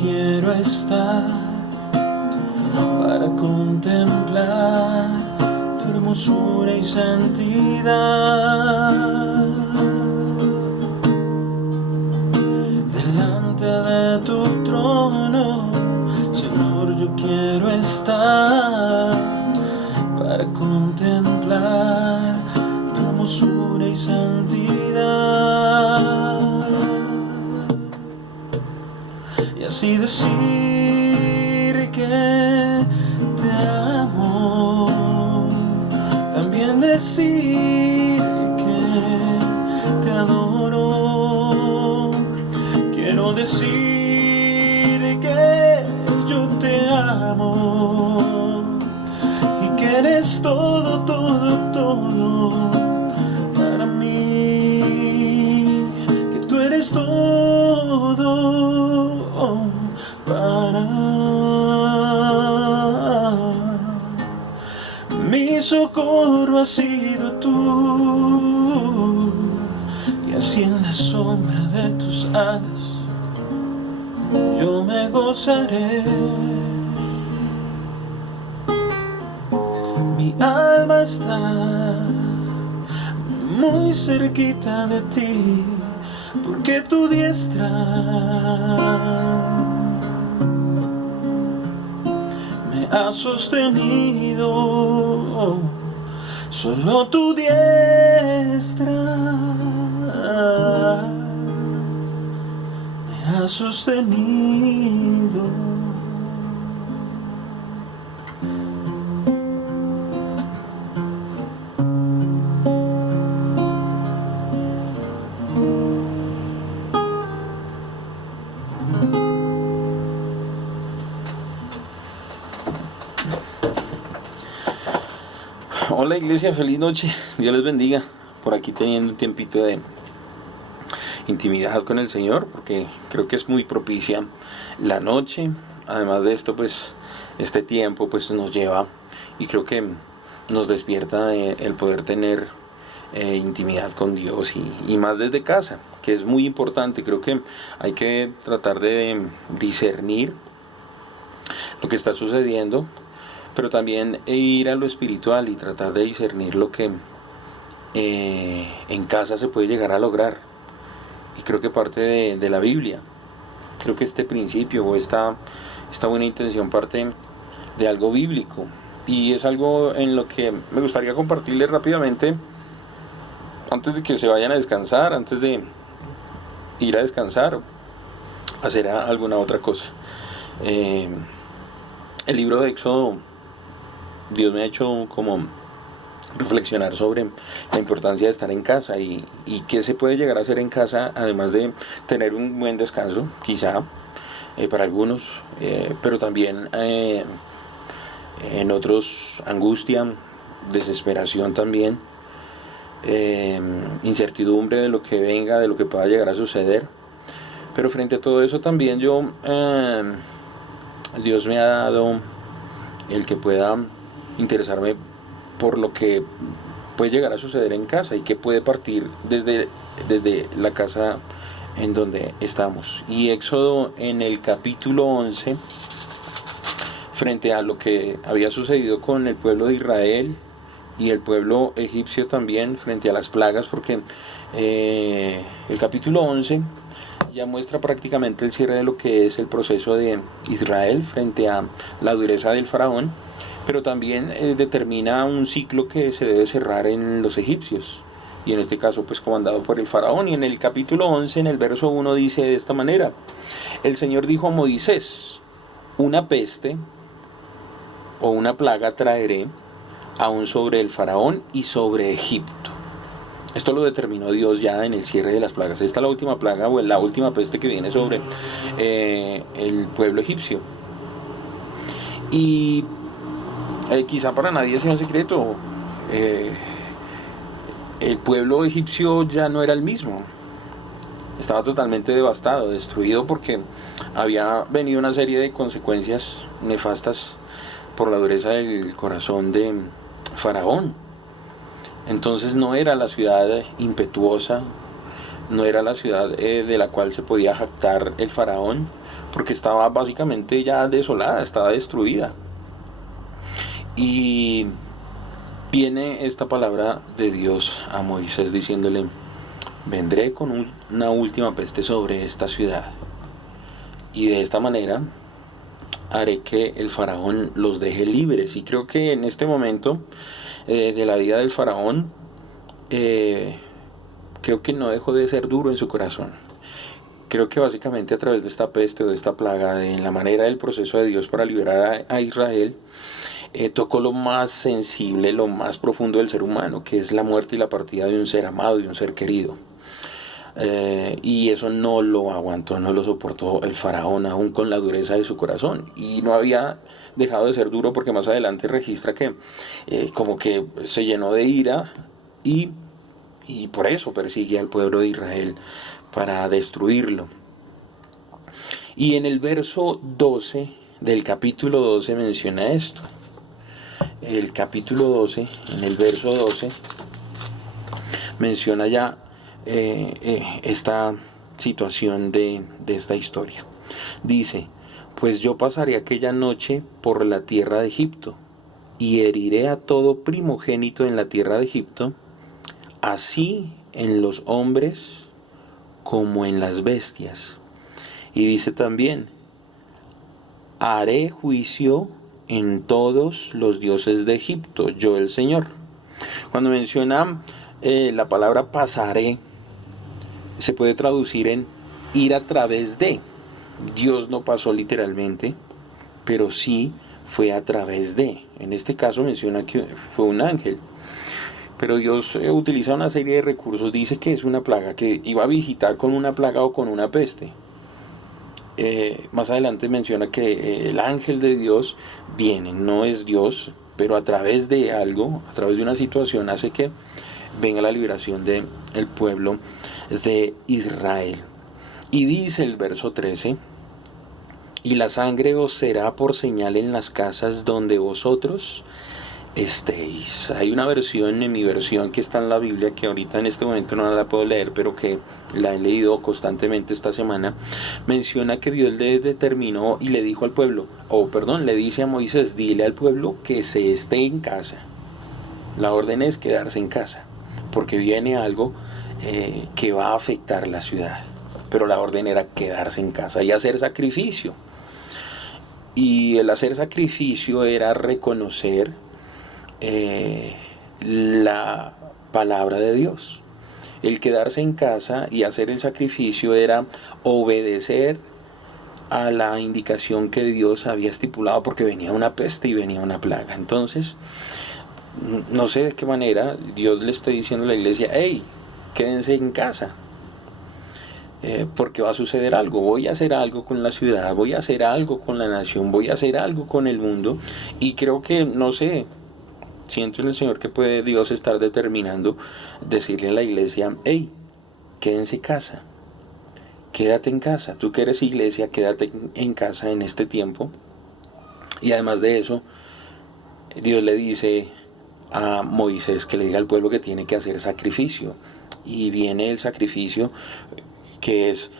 quiero estar para contemplar tu hermosura y santidad. Delante de tu trono, Señor, yo quiero estar para contemplar tu hermosura y santidad. Y así decir que te amo, también decir que te adoro. Quiero decir que yo te amo y que eres todo, todo, todo para mí, que tú eres todo para mi socorro has sido tú, y así en la sombra de tus alas yo me gozaré. Mi alma está muy cerquita de ti, porque tu diestra me ha sostenido. Solo tu diestra me ha sostenido. Hola iglesia, feliz noche, Dios les bendiga. Por aquí teniendo un tiempito de intimidad con el Señor, porque creo que es muy propicia la noche. Además de esto, pues este tiempo pues nos lleva y creo que nos despierta el poder tener intimidad con Dios y más desde casa, que es muy importante. Creo que hay que tratar de discernir lo que está sucediendo, pero también ir a lo espiritual y tratar de discernir lo que en casa se puede llegar a lograr. Y creo que parte de la Biblia, creo que este principio o esta buena intención parte de algo bíblico, y es algo en lo que me gustaría compartirles rápidamente antes de que se vayan a descansar, antes de ir a descansar o hacer alguna otra cosa. El libro de Éxodo, Dios me ha hecho como reflexionar sobre la importancia de estar en casa y qué se puede llegar a hacer en casa, además de tener un buen descanso, quizá para algunos, pero también en otros angustia, desesperación también, incertidumbre de lo que venga, de lo que pueda llegar a suceder. Pero frente a todo eso también Dios me ha dado el que pueda interesarme por lo que puede llegar a suceder en casa y que puede partir desde la casa en donde estamos. Y Éxodo en el capítulo 11, frente a lo que había sucedido con el pueblo de Israel y el pueblo egipcio también, frente a las plagas, porque el capítulo 11 ya muestra prácticamente el cierre de lo que es el proceso de Israel frente a la dureza del faraón, pero también determina un ciclo que se debe cerrar en los egipcios, y en este caso pues comandado por el faraón. Y en el capítulo 11, en el verso 1, dice de esta manera: el Señor dijo a Moisés, una peste o una plaga traeré aún sobre el faraón y sobre Egipto. Esto lo determinó Dios ya en el cierre de las plagas. Esta es la última plaga o la última peste que viene sobre el pueblo egipcio. Y quizá para nadie sea un secreto, el pueblo egipcio ya no era el mismo. Estaba totalmente devastado, destruido, porque había venido una serie de consecuencias nefastas por la dureza del corazón de Faraón. Entonces no era la ciudad impetuosa, no era la ciudad de la cual se podía jactar el Faraón, porque estaba básicamente ya desolada, estaba destruida. Y viene esta palabra de Dios a Moisés diciéndole: vendré con una última peste sobre esta ciudad, y de esta manera haré que el faraón los deje libres. Y creo que en este momento de la vida del faraón, creo que no dejó de ser duro en su corazón. Creo que básicamente a través de esta peste o de esta plaga, de la manera del proceso de Dios para liberar a Israel, tocó lo más sensible, lo más profundo del ser humano, que es la muerte y la partida de un ser amado, de un ser querido. Y eso no lo aguantó, no lo soportó el faraón, aún con la dureza de su corazón. Y no había dejado de ser duro, porque más adelante registra que como que se llenó de ira y por eso persigue al pueblo de Israel para destruirlo. Y en el verso 12 del capítulo 12 menciona esto. El capítulo 12, en el verso 12, menciona ya esta situación de esta historia. Dice: pues yo pasaré aquella noche por la tierra de Egipto, y heriré a todo primogénito en la tierra de Egipto, así en los hombres como en las bestias. Y dice también: haré juicio en todos los dioses de Egipto, yo el Señor. Cuando menciona la palabra pasaré, se puede traducir en ir a través de. Dios no pasó literalmente, pero sí fue a través de. En este caso menciona que fue un ángel. Pero Dios utiliza una serie de recursos. Dice que es una plaga, que iba a visitar con una plaga o con una peste. Más adelante menciona que el ángel de Dios viene, no es Dios, pero a través de algo, a través de una situación, hace que venga la liberación del pueblo de Israel. Y dice el verso 13: y la sangre os será por señal en las casas donde vosotros estéis. Hay una versión, en mi versión, que está en la Biblia, que ahorita en este momento no la puedo leer, pero que la he leído constantemente esta semana. Menciona que Dios le determinó y le dijo al pueblo, le dice a Moisés: dile al pueblo que se esté en casa. La orden es quedarse en casa, porque viene algo que va a afectar la ciudad. Pero la orden era quedarse en casa y hacer sacrificio. Y el hacer sacrificio era reconocer la palabra de Dios. El quedarse en casa y hacer el sacrificio era obedecer a la indicación que Dios había estipulado, porque venía una peste y venía una plaga. Entonces, no sé de qué manera Dios le está diciendo a la iglesia: hey, quédense en casa, porque va a suceder algo. Voy a hacer algo con la ciudad, voy a hacer algo con la nación, voy a hacer algo con el mundo. Y creo que, no sé, siento en el Señor que puede Dios estar determinando decirle a la iglesia: hey, quédense en casa, quédate en casa. Tú que eres iglesia, quédate en casa en este tiempo. Y además de eso, Dios le dice a Moisés que le diga al pueblo que tiene que hacer sacrificio. Y viene el sacrificio, que es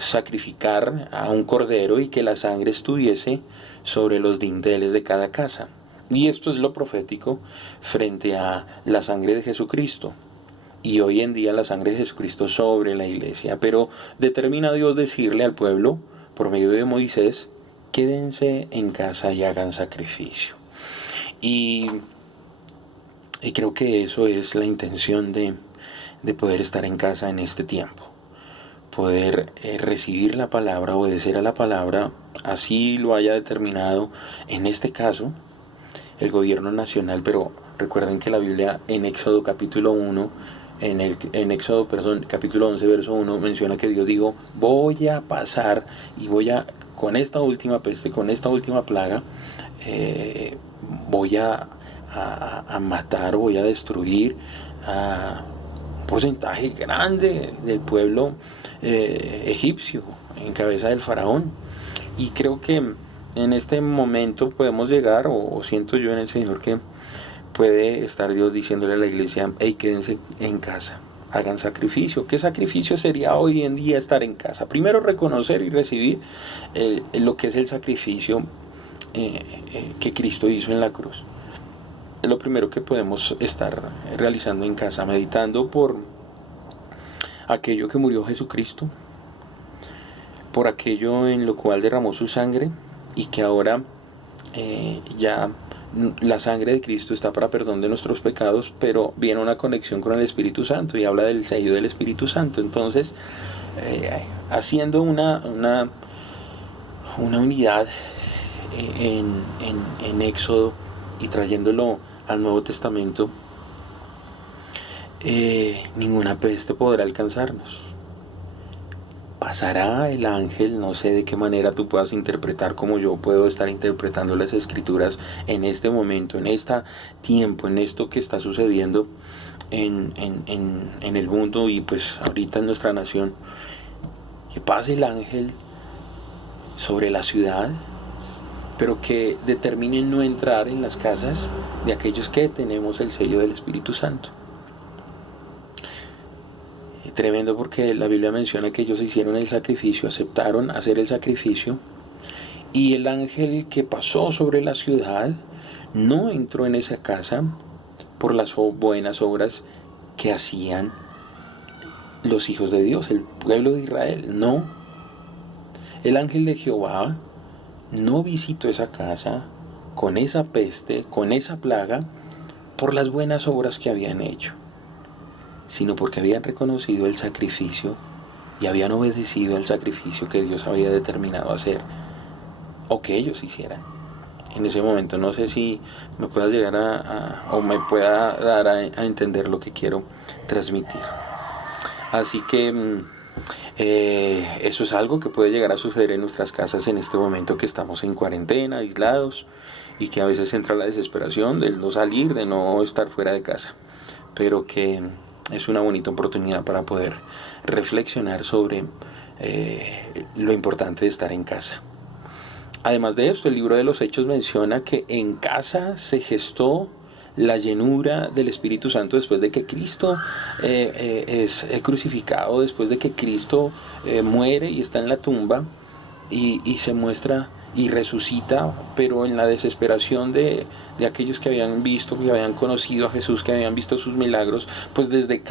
sacrificar a un cordero y que la sangre estuviese sobre los dinteles de cada casa. Y esto es lo profético frente a la sangre de Jesucristo. Y hoy en día la sangre de Jesucristo sobre la iglesia. Pero determina Dios decirle al pueblo, por medio de Moisés: quédense en casa y hagan sacrificio. Y creo que eso es la intención de poder estar en casa en este tiempo. Poder recibir la palabra, obedecer a la palabra, así lo haya determinado, en este caso, el gobierno nacional. Pero recuerden que la Biblia en Éxodo capítulo 1, capítulo 11, verso 1, menciona que Dios dijo: voy a pasar y con esta última peste, con esta última plaga, voy a matar, voy a destruir a un porcentaje grande del pueblo egipcio, en cabeza del faraón. Y creo que en este momento podemos llegar, o siento yo en el Señor que puede estar Dios diciéndole a la iglesia: hey, quédense en casa, hagan sacrificio. ¿Qué sacrificio sería hoy en día estar en casa? Primero, reconocer y recibir lo que es el sacrificio que Cristo hizo en la cruz. Es lo primero que podemos estar realizando en casa, meditando por aquello que murió Jesucristo, por aquello en lo cual derramó su sangre y que ahora ya la sangre de Cristo está para perdón de nuestros pecados, pero viene una conexión con el Espíritu Santo y habla del sello del Espíritu Santo. Entonces, haciendo una unidad en Éxodo y trayéndolo al Nuevo Testamento, ninguna peste podrá alcanzarnos. Pasará el ángel, no sé de qué manera tú puedas interpretar como yo puedo estar interpretando las escrituras en este momento, en este tiempo, en esto que está sucediendo en el mundo y pues ahorita en nuestra nación. Que pase el ángel sobre la ciudad, pero que determinen no entrar en las casas de aquellos que tenemos el sello del Espíritu Santo. Tremendo, porque la Biblia menciona que ellos hicieron el sacrificio, aceptaron hacer el sacrificio, y el ángel que pasó sobre la ciudad no entró en esa casa por las buenas obras que hacían los hijos de Dios, el pueblo de Israel. No, el ángel de Jehová no visitó esa casa con esa peste, con esa plaga, por las buenas obras que habían hecho, sino porque habían reconocido el sacrificio y habían obedecido al sacrificio que Dios había determinado hacer, o que ellos hicieran. En ese momento no sé si me pueda llegar o me pueda dar a entender lo que quiero transmitir. Así que eso es algo que puede llegar a suceder en nuestras casas en este momento que estamos en cuarentena, aislados, y que a veces entra la desesperación de no salir, de no estar fuera de casa, pero que es una bonita oportunidad para poder reflexionar sobre lo importante de estar en casa. Además de esto, el libro de los Hechos menciona que en casa se gestó la llenura del Espíritu Santo después de que Cristo es crucificado, después de que Cristo muere y está en la tumba y se muestra y resucita, pero en la desesperación de aquellos que habían visto, que habían conocido a Jesús, que habían visto sus milagros, pues desde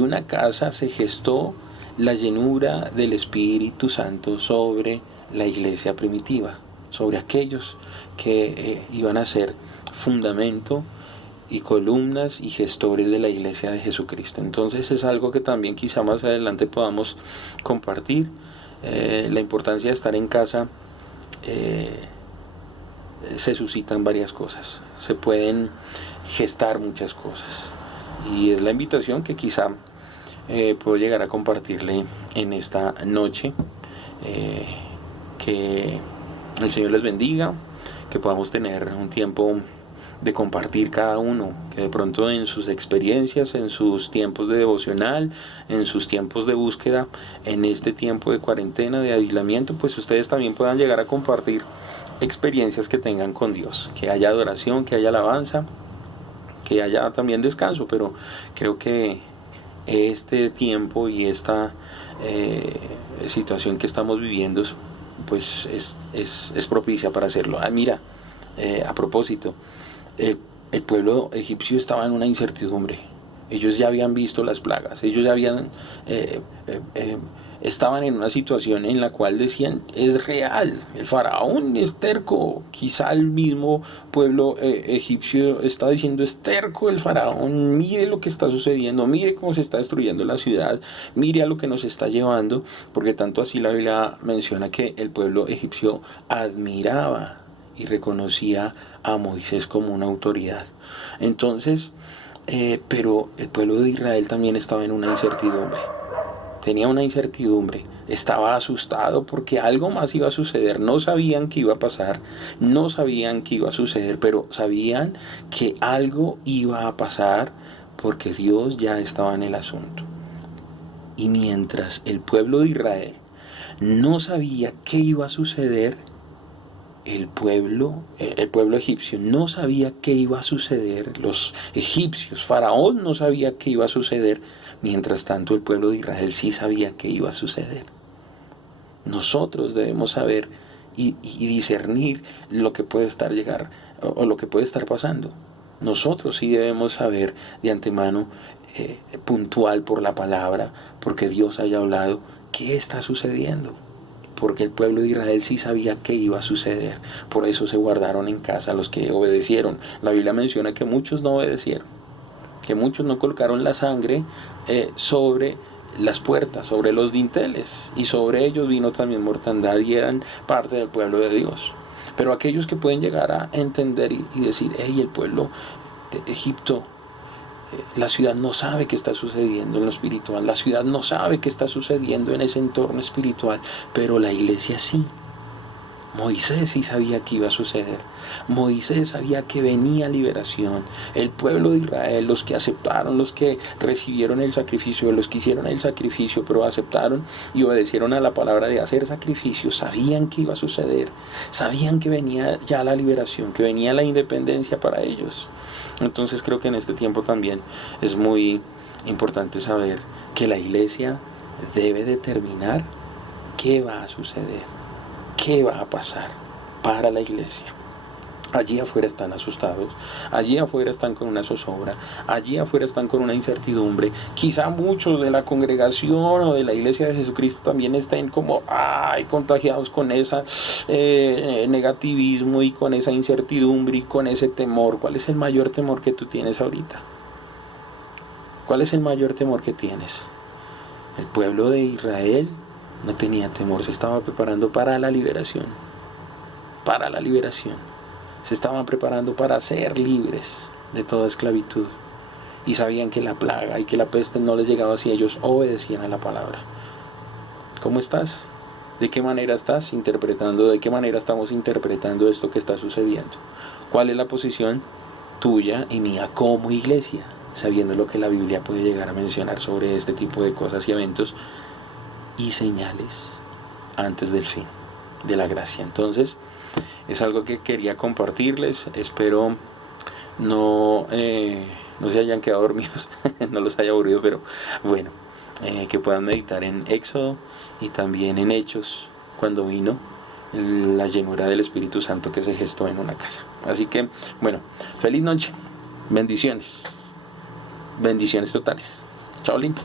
una casa se gestó la llenura del Espíritu Santo sobre la iglesia primitiva, sobre aquellos que iban a ser fundamento y columnas y gestores de la iglesia de Jesucristo. Entonces es algo que también quizá más adelante podamos compartir, la importancia de estar en casa. Se suscitan varias cosas, se pueden gestar muchas cosas, y es la invitación que quizá puedo llegar a compartirle en esta noche. Que el Señor les bendiga, que podamos tener un tiempo de compartir cada uno, que de pronto en sus experiencias, en sus tiempos de devocional, en sus tiempos de búsqueda, en este tiempo de cuarentena, de aislamiento, pues ustedes también puedan llegar a compartir experiencias que tengan con Dios, que haya adoración, que haya alabanza, que haya también descanso, pero creo que este tiempo y esta situación que estamos viviendo pues es propicia para hacerlo. Mira, a propósito, el pueblo egipcio estaba en una incertidumbre. Ellos ya habían visto las plagas, ellos ya habían estaban en una situación en la cual decían, es real, el faraón es terco. Quizá el mismo pueblo egipcio está diciendo, es terco el faraón, mire lo que está sucediendo, mire cómo se está destruyendo la ciudad, mire a lo que nos está llevando, porque tanto así la Biblia menciona que el pueblo egipcio admiraba y reconocía a Moisés como una autoridad. Entonces, pero el pueblo de Israel también estaba en una incertidumbre. Tenía una incertidumbre, estaba asustado porque algo más iba a suceder. No sabían qué iba a pasar, no sabían qué iba a suceder, pero sabían que algo iba a pasar porque Dios ya estaba en el asunto. Y mientras el pueblo de Israel no sabía qué iba a suceder, el pueblo egipcio no sabía qué iba a suceder, los egipcios, Faraón no sabía qué iba a suceder, Mientras tanto, el pueblo de Israel sí sabía que iba a suceder. Nosotros debemos saber y discernir lo que puede estar o lo que puede estar pasando. Nosotros sí debemos saber de antemano, puntual por la palabra, porque Dios haya hablado, qué está sucediendo. Porque el pueblo de Israel sí sabía qué iba a suceder. Por eso se guardaron en casa los que obedecieron. La Biblia menciona que muchos no obedecieron, que muchos no colocaron la sangre sobre las puertas, sobre los dinteles, y sobre ellos vino también mortandad y eran parte del pueblo de Dios. Pero aquellos que pueden llegar a entender y decir, hey, el pueblo de Egipto, la ciudad no sabe qué está sucediendo en lo espiritual, la ciudad no sabe qué está sucediendo en ese entorno espiritual, pero la iglesia sí. Moisés sí sabía que iba a suceder. Moisés sabía que venía liberación. El pueblo de Israel, los que aceptaron, los que recibieron el sacrificio, los que hicieron el sacrificio, pero aceptaron y obedecieron a la palabra de hacer sacrificio, sabían que iba a suceder. Sabían que venía ya la liberación, que venía la independencia para ellos. Entonces creo que en este tiempo también es muy importante saber que la iglesia debe determinar qué va a suceder. ¿Qué va a pasar para la iglesia? Allí afuera están asustados, allí afuera están con una zozobra, allí afuera están con una incertidumbre. Quizá muchos de la congregación o de la iglesia de Jesucristo también estén como contagiados con ese negativismo y con esa incertidumbre y con ese temor. ¿Cuál es el mayor temor que tú tienes ahorita? ¿Cuál es el mayor temor que tienes? El pueblo de Israel no tenía temor, se estaba preparando para la liberación. Para la liberación. Se estaban preparando para ser libres de toda esclavitud. Y sabían que la plaga y que la peste no les llegaba si ellos obedecían a la palabra. ¿Cómo estás? ¿De qué manera estás interpretando? ¿De qué manera estamos interpretando esto que está sucediendo? ¿Cuál es la posición tuya y mía como iglesia? Sabiendo lo que la Biblia puede llegar a mencionar sobre este tipo de cosas y eventos y señales antes del fin de la gracia. Entonces es algo que quería compartirles. Espero no se hayan quedado dormidos, no los haya aburrido, pero bueno, que puedan meditar en Éxodo y también en Hechos, cuando vino la llenura del Espíritu Santo que se gestó en una casa. Así que bueno, feliz noche, bendiciones totales. Chao, lindo.